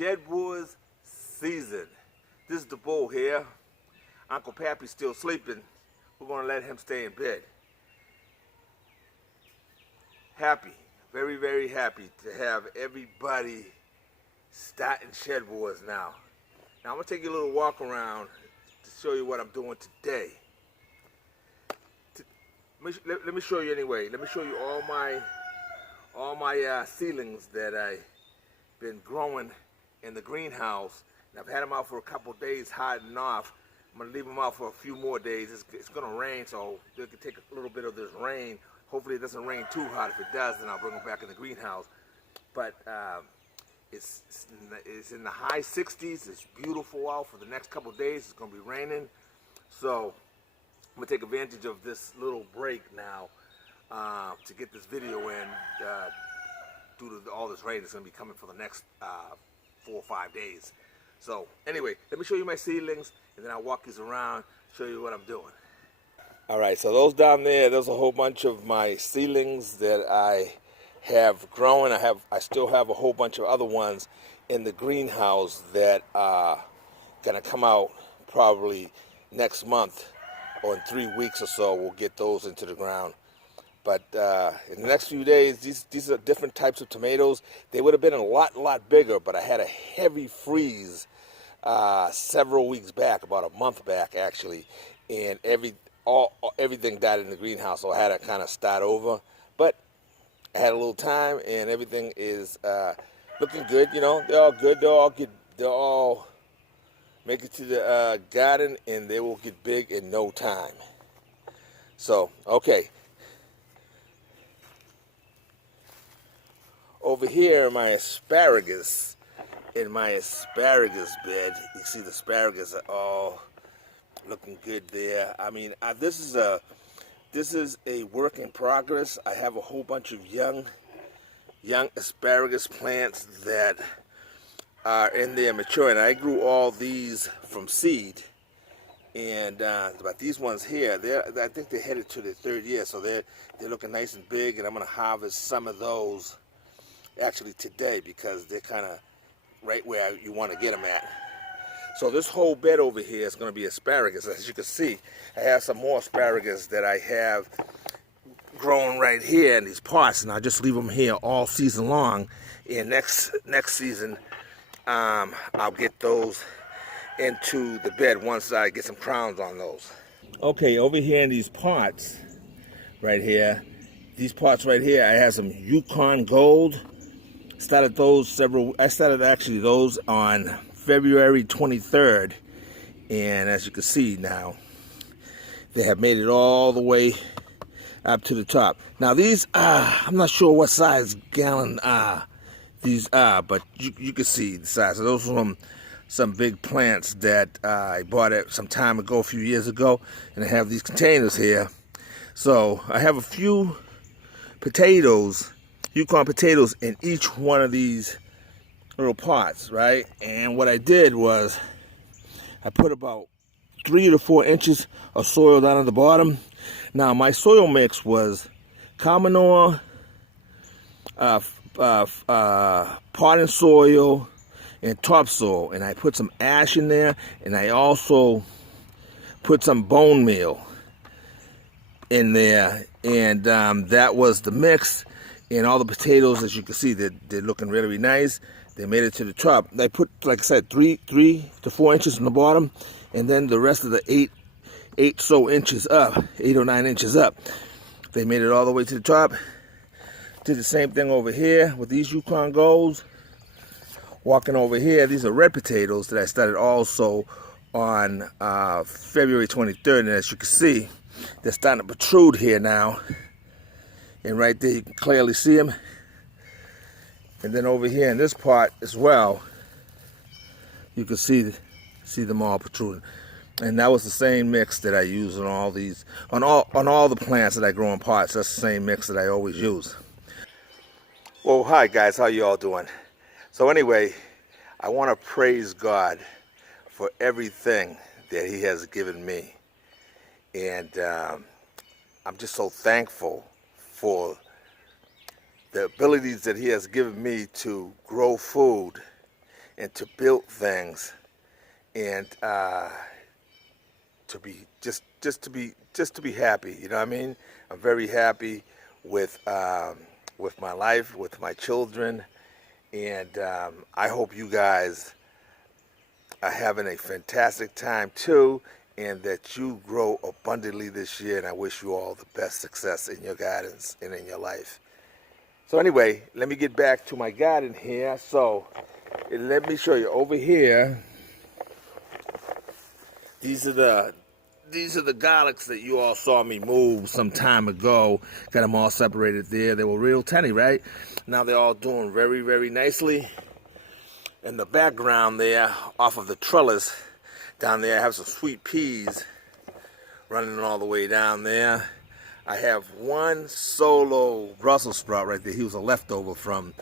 Shedwars season. This is the bull here. Uncle Pappy's still sleeping. We're going to let him stay in bed. Happy, very, very happy to have everybody starting Shedwars now. Now I'm going to take you a little walk around to show you what I'm doing today. Let me show you anyway. Let me show you all my seedlings that I've been growing in the greenhouse. And I've had them out for a couple days hiding off. I'm going to leave them out for a few more days. It's going to rain, so they can take a little bit of this rain. Hopefully it doesn't rain too hard. If it does, then I'll bring them back in the greenhouse. But it's in the high 60s. It's beautiful out for the next couple days. It's going to be raining. So I'm going to take advantage of this little break now to get this video in due to all this rain that's going to be coming for the next 4 or 5 days. So anyway, let me show you my seedlings, and then I'll walk you around, show you what I'm doing. All right, so those down there's a whole bunch of my seedlings that I have grown. I still have a whole bunch of other ones in the greenhouse that are gonna come out probably next month, or in 3 weeks or so. We'll get those into the ground. But in the next few days, these are different types of tomatoes. They would have been a lot bigger, but I had a heavy freeze several weeks back, about a month back actually, and everything died in the greenhouse, so I had to kind of start over. But I had a little time, and everything is looking good. You know, they're all good. They'll all make it to the garden, and they will get big in no time. So okay. Over here, in my asparagus bed, you see the asparagus are all looking good there. I mean, this is a work in progress. I have a whole bunch of young asparagus plants that are in there maturing. I grew all these from seed, and but these ones here, I think they're headed to their 3rd year, so they're looking nice and big, and I'm going to harvest some of those actually today, because they're kind of right where you want to get them at. So this whole bed over here is going to be asparagus. As you can see, I have some more asparagus that I have grown right here in these pots, and I'll just leave them here all season long. And next season, I'll get those into the bed once I get some crowns on those. Okay, over here in these pots right here, I have some Yukon Gold. I started actually those on February 23rd, and as you can see now, they have made it all the way up to the top. Now these I'm not sure what size gallon these are, but you can see the size. So those are from some big plants that I bought it some time ago, a few years ago, and I have these containers here. So I have a few potatoes, Yukon potatoes, in each one of these little pots, right? And what I did was I put about 3 to 4 inches of soil down at the bottom. Now my soil mix was commoner, potting soil, and topsoil, and I put some ash in there, and I also put some bone meal in there, and that was the mix. And all the potatoes, as you can see, they're looking really nice. They made it to the top. I put, like I said, 3 to 4 inches on the bottom, and then the rest of the 8 or 9 inches up. They made it all the way to the top. Did the same thing over here with these Yukon Golds. Walking over here, these are red potatoes that I started also on February 23rd, and as you can see, they're starting to protrude here now. And right there you can clearly see them. And then over here in this part as well, you can see them all protruding. And that was the same mix that I use on all these, on all the plants that I grow in pots. That's the same mix that I always use. Well, hi guys, how you all doing? So anyway, I want to praise God for everything that He has given me. And I'm just so thankful for the abilities that He has given me to grow food and to build things, and to be just to be happy. You know what I mean? I'm very happy with my life, with my children, and I hope you guys are having a fantastic time too, and that you grow abundantly this year. And I wish you all the best success in your gardens and in your life. So anyway, let me get back to my garden here. So let me show you over here. These are the garlics that you all saw me move some time ago. Got them all separated there. They were real tiny, right? Now they're all doing very, very nicely. In the background there, off of the trellis down there, I have some sweet peas running all the way down there. I have one solo Brussels sprout right there. He was a leftover from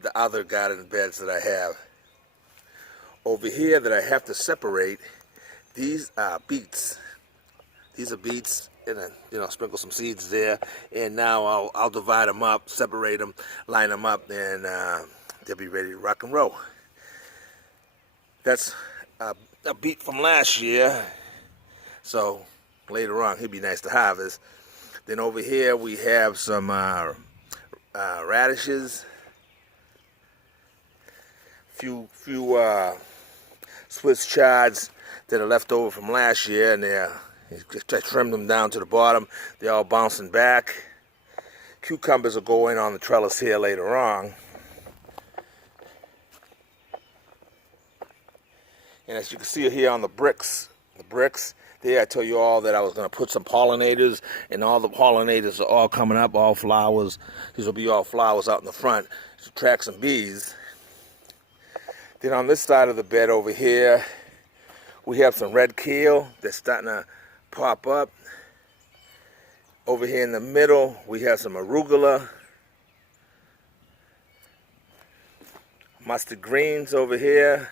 the other garden beds that I have. Over here that I have to separate, these are beets. These are beets, and then, sprinkle some seeds there. And now I'll divide them up, separate them, line them up, and they'll be ready to rock and roll. That's a beet from last year, so later on he'll be nice to harvest. Then over here we have some radishes, few Swiss chards that are left over from last year, and I trimmed them down to the bottom. They're all bouncing back. Cucumbers will go in on the trellis here later on. And as you can see here on the bricks there, I told you all that I was going to put some pollinators, and all the pollinators are all coming up, all flowers. These will be all flowers out in the front to attract some bees. Then on this side of the bed over here, we have some red kale that's starting to pop up. Over here in the middle, we have some arugula. Mustard greens over here.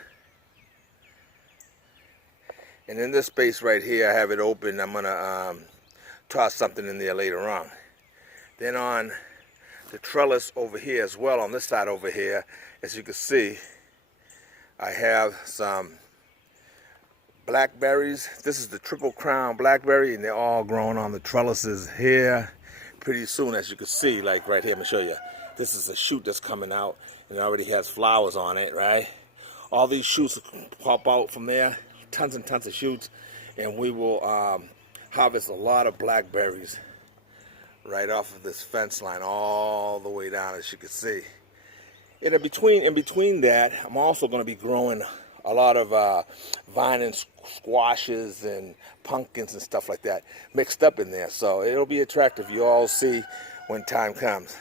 And in this space right here, I have it open. I'm going to toss something in there later on. Then on the trellis over here as well, on this side over here, as you can see, I have some blackberries. This is the triple crown blackberry, and they're all growing on the trellises here. Pretty soon, as you can see, like right here, I'm going to show you. This is a shoot that's coming out, and it already has flowers on it, right? All these shoots pop out from there. Tons and tons of shoots, and we will harvest a lot of blackberries right off of this fence line all the way down, as you can see. And in between that, I'm also going to be growing a lot of vine and squashes and pumpkins and stuff like that mixed up in there, so it'll be attractive. You all see when time comes.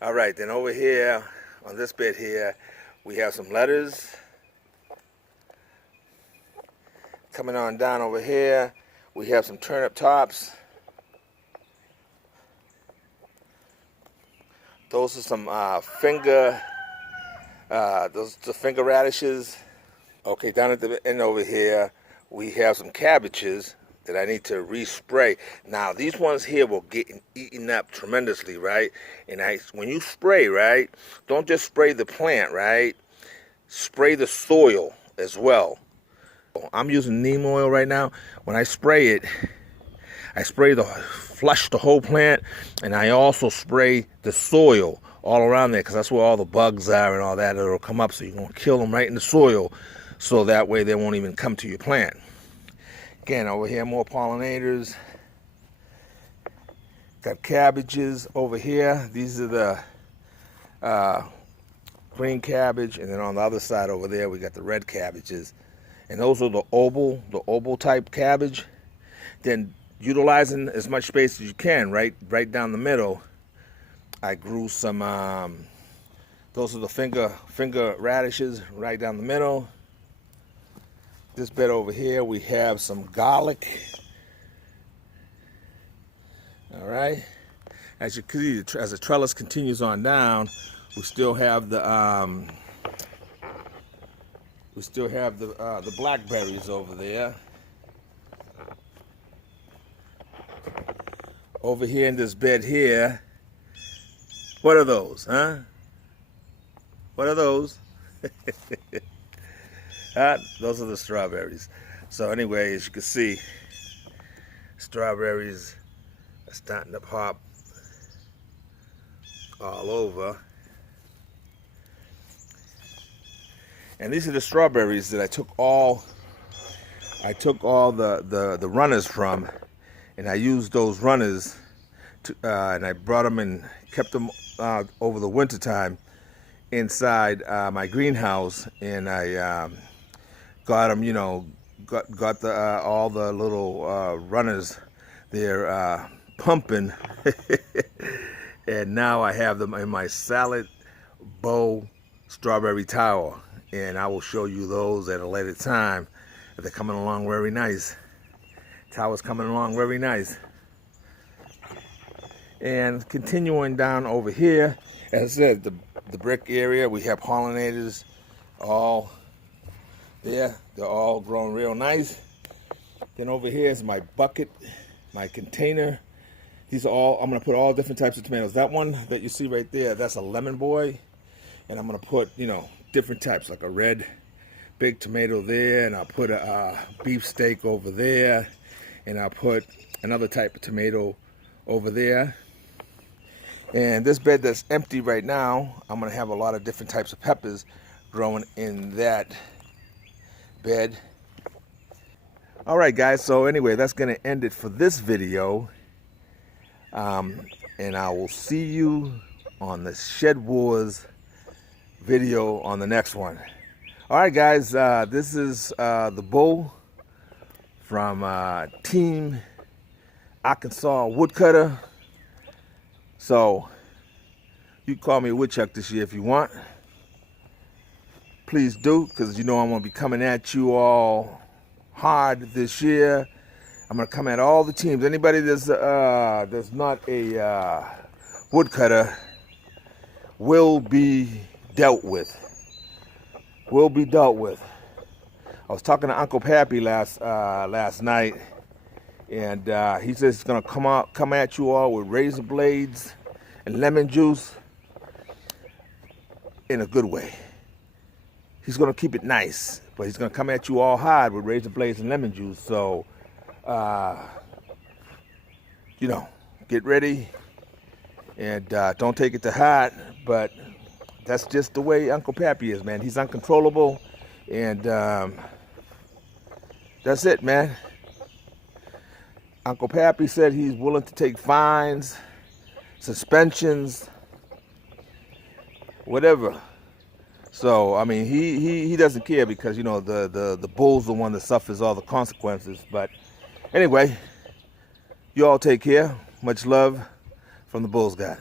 All right, then over here on this bed here, we have some lettuce. Coming on down over here, we have some turnip tops. Those are some finger radishes. Okay, down at the end over here, we have some cabbages that I need to respray. Now, these ones here will get eaten up tremendously, right? And when you spray, right, don't just spray the plant, right? Spray the soil as well. I'm using neem oil right now. When I spray it, I flush the whole plant, and I also spray the soil all around there, because that's where all the bugs are and all that. It'll come up, so you're going to kill them right in the soil, so that way they won't even come to your plant. Again, over here, more pollinators. Got cabbages over here. These are the green cabbage, and then on the other side over there, we got the red cabbages. And those are the oval type cabbage. Then utilizing as much space as you can, right down the middle, I grew some, those are the finger radishes right down the middle. This bed over here, we have some garlic. All right. As you can see, as the trellis continues on down, we still have the blackberries over there. Over here in this bed here, what are those, huh? What are those? Those are the strawberries. So anyway, as you can see, strawberries are starting to pop all over. And these are the strawberries that I took all the runners from, and I used those runners to, and I brought them and kept them over the winter time inside my greenhouse, and I got them, you know, got the all the little runners there pumping, and now I have them in my salad bowl strawberry tower, and I will show you those at a later time. They're coming along very nice. Tower's coming along very nice. And continuing down over here, as I said, the brick area, we have pollinators all there. They're all growing real nice. Then over here is my bucket, my container. These are all, I'm going to put all different types of tomatoes. That one that you see right there, that's a lemon boy. And I'm going to put, you know, different types, like a red big tomato there, and I'll put a beef steak over there, and I'll put another type of tomato over there. And this bed that's empty right now, I'm going to have a lot of different types of peppers growing in that bed. All right, guys, so anyway, that's going to end it for this video. And I will see you on the Shed Wars video on the next one. All right, guys, this is the bull from Team Arkansas Woodcutter. So you can call me a woodchuck this year if you want. Please do, because you know I'm going to be coming at you all hard this year. I'm going to come at all the teams. Anybody that's not a woodcutter will be dealt with. Will be dealt with. I was talking to Uncle Pappy last night, and he says he's gonna come at you all with razor blades and lemon juice in a good way. He's gonna keep it nice, but he's gonna come at you all hard with razor blades and lemon juice. So, you know, get ready and don't take it to heart, but that's just the way Uncle Pappy is, man. He's uncontrollable, and that's it, man. Uncle Pappy said he's willing to take fines, suspensions, whatever. So, I mean, he doesn't care, because, you know, the bull's the one that suffers all the consequences. But anyway, you all take care. Much love from the Bulls guy.